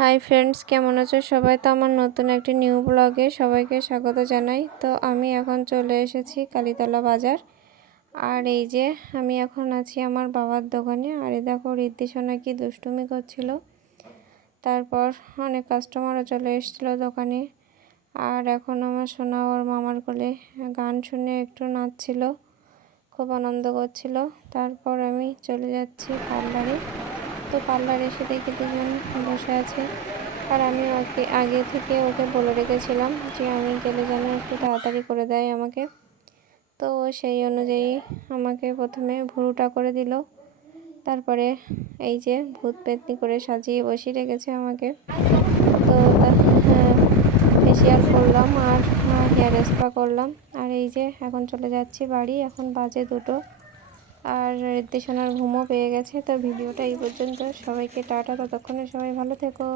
Hi friends কেমন আছো? সবাই তো আমার নতুন একটি নিউ ব্লগে সবাইকে স্বাগত জানাই। তো আমি এখন চলে এসেছি কালীতলা বাজার। আর এই যে আমি এখন আছি আমার বাবার দোকানে। আর এই দেখো ঋদ্ধিসোনা কি দুষ্টুমি করছিল। তারপর অনেক কাস্টমারও চলে এসেছিল দোকানে। আর এখন আমার সোনা ওর মামার কোলে গান শুনে একটু নাচছিল, খুব আনন্দ করছিল। তারপর আমি চলে যাচ্ছি পার্লারে। তো পার্লার এসে দেখি দুজন বসে আছে। আর আমি ওকে আগে থেকে ওকে বলে রেখেছিলাম যে আমি গেলে যেন একটু তাড়াতাড়ি করে দেয় আমাকে। তো সেই অনুযায়ী আমাকে প্রথমে ভুরুটা করে দিল। তারপরে এই যে ভূত পেতনি করে সাজিয়ে বসিয়ে রেখেছে আমাকে। তো ফেসিয়াল করলাম আর হেয়ার স্পা করলাম। আর এই যে এখন চলে যাচ্ছি বাড়ি, এখন বাজে দুটো। আর ঋদ্ধিসোনার ঘুমও পেয়ে গেছে, তো ভিডিওটা এই পর্যন্ত। সবাইকে টাটা, ততক্ষণে সবাই ভালো থেকো।